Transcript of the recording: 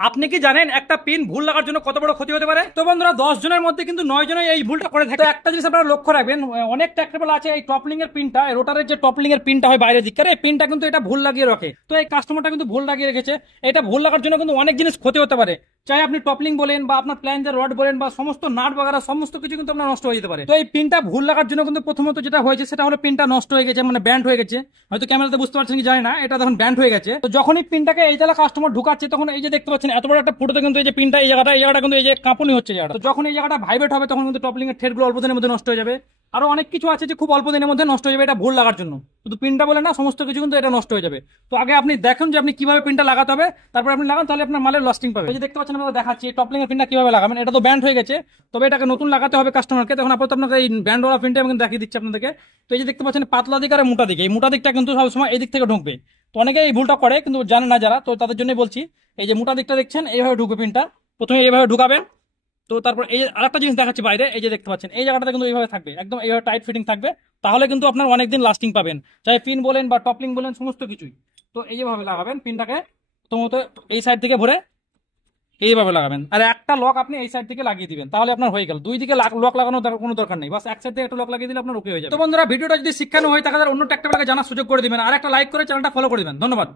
আপনি কি জানেন একটা পিন ভুল লাগার জন্য কত বড় ক্ষতি হতে পারে? তো বন্ধুরা, 10 জনের মধ্যে কিন্তু 9 জনই এই ভুলটা করে থাকে। তো একটা জিনিস আপনারা লক্ষ্য রাখবেন, অনেক ট্র্যাক্টরেবল আছে এই টপলিং এর পিনটা, রোটারের যে টপলিং এর পিনটা হয় বাইরের দিকে, এই পিনটা কিন্তু এটা ভুল লাগিয়ে রাখে। তো এই কাস্টমারটা কিন্তু ভুল লাগিয়ে রেখেছে। এটা ভুল লাগার জন্য কিন্তু অনেক জিনিস ক্ষতি হতে পারে। চাই আপনি টপলিং বলেন বা আপনার প্ল্যাঞ্জের রড বলেন বা সমস্ত নাট বাগারা সমস্ত কিছু কিন্তু আপনার নষ্ট হয়ে যেতে পারে। তো এই পিনটা ভুল লাগার জন্য কিন্তু প্রথমত যেটা হয়েছে সেটা হলো পিনটা নষ্ট হয়ে গেছে, মানে ব্যান্ড হয়ে গেছে। হয়তো ক্যামেরাতে বুঝতে পারছেন কি জানি না, এটা তখন ব্যান্ড হয়ে গেছে। তো যখনই পিনটাকে এই জায়গা কাস্টমার ঢুকাচ্ছে তখন এই যে দেখতে পাচ্ছেন এত বড় একটা ফুটোতে কিন্তু এই যে পিনটা এই জায়গাটা কিন্তু এই যে কাঁপুনি হচ্ছে জায়গাটা। তো যখন এই জায়গাটা ভাইব্রেট হবে তখন কিন্তু টপলিং এর থ্রেডগুলো অল্প দিনের মধ্যে নষ্ট হয়ে যাবে। আরো অনেক কিছু আছে যে খুব অল্প দিনের মধ্যে নষ্ট হয়ে যাবে এটা ভুল লাগার জন্য। শুধু পিনটা বলে না, সমস্ত কিছু কিন্তু এটা নষ্ট হয়ে যাবে। তো আগে আপনি দেখুন যে আপনি কিভাবে পিনটা লাগাতে হবে, তারপর আপনি লাগান, তাহলে আপনার মালের লাস্টিং পাবে। এই যে দেখতে পাচ্ছেন আমরা দেখাচ্ছি টপলিং এর পিনটা কিভাবে লাগাবেন। এটা তো ব্যান্ড হয়ে গেছে, তবে এটাকে নতুন লাগাতে হবে কাস্টমারকে। তখন আপাতত আপনাকে এই ব্যান্ডওয়ালা পিনটা আমি দেখিয়ে দিচ্ছি আপনাদেরকে। তো এই যে দেখতে পাচ্ছেন পাতলা দিক আর মোটা দিকে, এই মোটা দিকটা কিন্তু সবসময় এই দিক থেকে ঢুকবে। তো অনেকে এই ভুলটা করে কিন্তু জানে না যারা, তো তাদের জন্যই বলছি। এই যে মোটা দিকটা দেখছেন এইভাবে ঢুকবে পিনটা, প্রথমে এইভাবে ঢুকাবেন। তো তারপর এই আরেকটা জিনিস দেখাচ্ছি বাইরে, এই যে দেখতে পাচ্ছেন এই জায়গাটা কিন্তু এইভাবে থাকবে, একদম এইভাবে টাইট ফিটিং থাকবে। তাহলে কিন্তু আপনার অনেকদিন লাস্টিং পাবেন, চাই পিন বলেন বা টপলিং বলেন সমস্ত কিছুই। তো এইভাবে লাগাবেন পিনটাকে, প্রথমত এই সাইড থেকে ভরে এইভাবে লাগাবেন, আর একটা লক আপনি এই সাইড থেকে লাগিয়ে দিবেন, তাহলে আপনার হয়ে গেল। দুই দিকে লক লাগানোর কোনো দরকার নেই, বাস এক সাইড থেকে একটা লক লাগিয়ে দিলে আপনার ওকে হয়ে যাবে। তো বন্ধুরা, ভিডিওটা যদি শিক্ষানো হয় তাহলে অন্য ট্র্যাক্টরকে জানার সুযোগ করে দিবেন, আর একটা লাইক করে চ্যানেলটা ফলো করে দিবেন। ধন্যবাদ।